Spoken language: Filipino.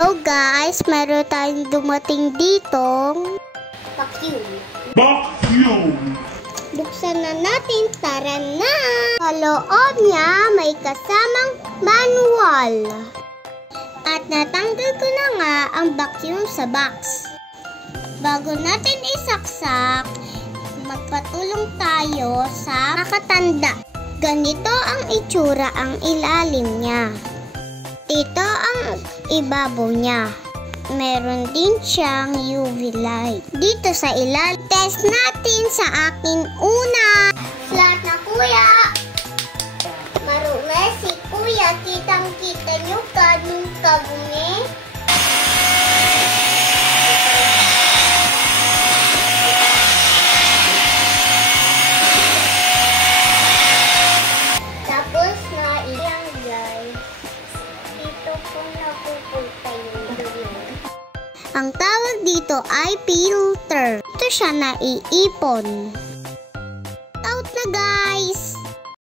So guys, meron tayong dumating ditong vacuum. Buksan na natin, tara na! Sa loob niya, may kasamang manual. At natanggal ko na nga ang vacuum sa box. Bago natin isaksak, magpatulong tayo sa makatanda. Ganito ang itsura ang ilalim niya. Ito ang ibabaw niya. Meron din siyang UV light. Dito sa ilalim, test natin sa akin una. Flat na kuya. Marunong si kuya. Kitang-kita nyo kaming kabungi. Tapos na iyan guys. Dito po napupunta yung dulo. Ang tawag dito ay filter. Ito siya naiipon. Out na guys!